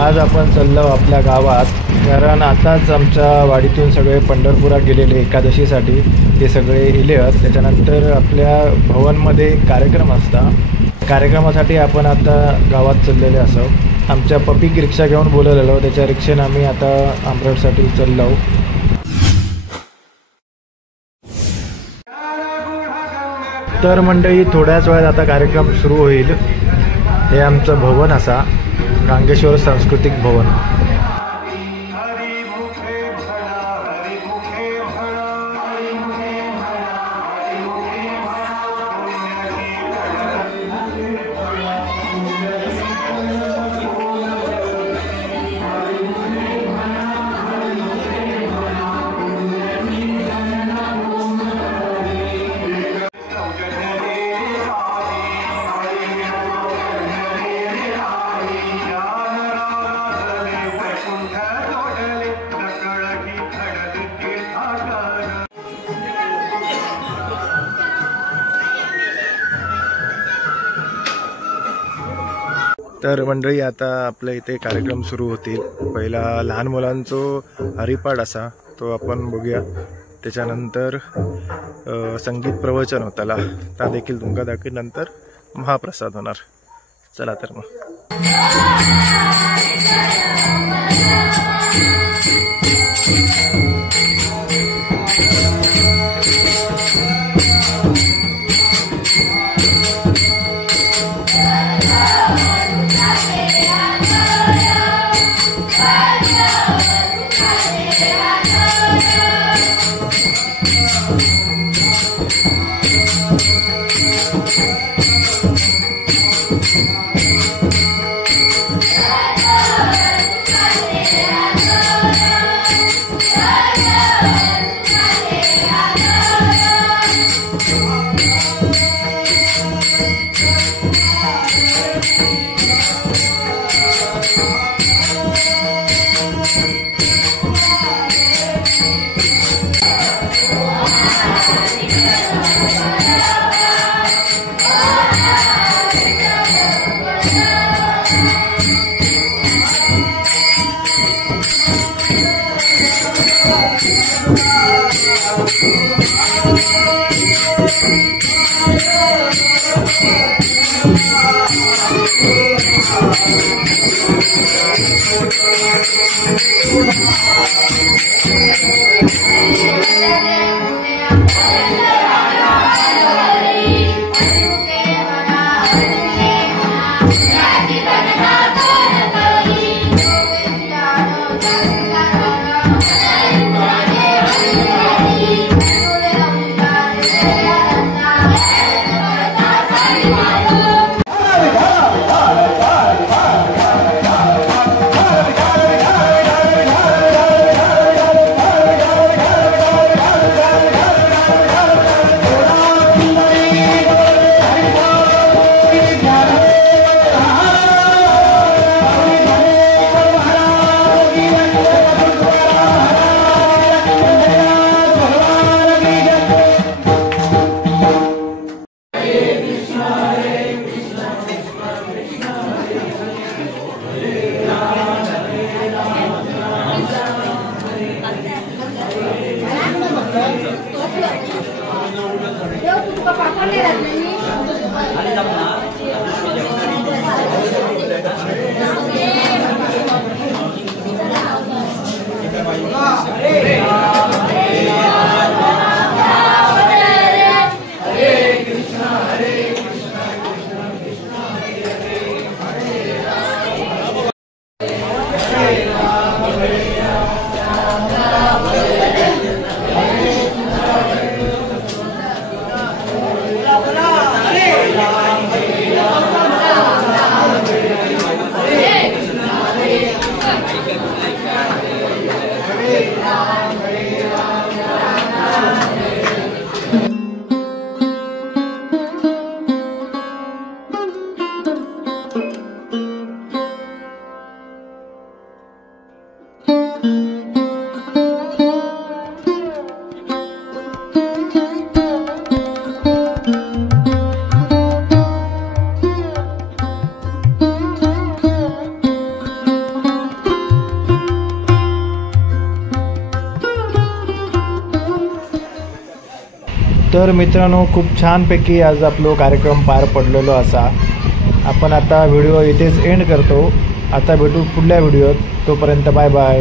आज आपण चाललो आपल्या गावात, कारण आताच आमच्या वाडीतून सगळे पंढरपुरात गेलेले एकादशीसाठी ते सगळे इले आहेत। त्याच्यानंतर आपल्या भवनमध्ये कार्यक्रम असता, कार्यक्रमासाठी आपण आता गावात चाललेले असो। आमच्या पपीक रिक्षा घेऊन बोलवलेलो, त्याच्या रिक्षेने आम्ही आता आंबरडसाठी चाललो। तर मंडळी थोड्याच वेळात आता कार्यक्रम सुरू होईल। हे आमचं भवन असा, गांगेश्वर सांस्कृतिक भवन। तर मंडळी आता आपल्या इथे कार्यक्रम सुरू होतील। पहिला लहान मुलांचो हरिपाठ असा तो आपण बघूया, त्याच्यानंतर संगीत प्रवचन होताला ता देखील तुमका दाखवी, नंतर महाप्रसाद होणार। चला तर मग तर मित्रांनो, खूप छानपैकी आज आपलो कार्यक्रम पार पडलेलो असा. आपण आता व्हिडिओ इथेच एंड करतो. आता भेटू पुढल्या व्हिडिओत. तोपर्यंत बाय बाय.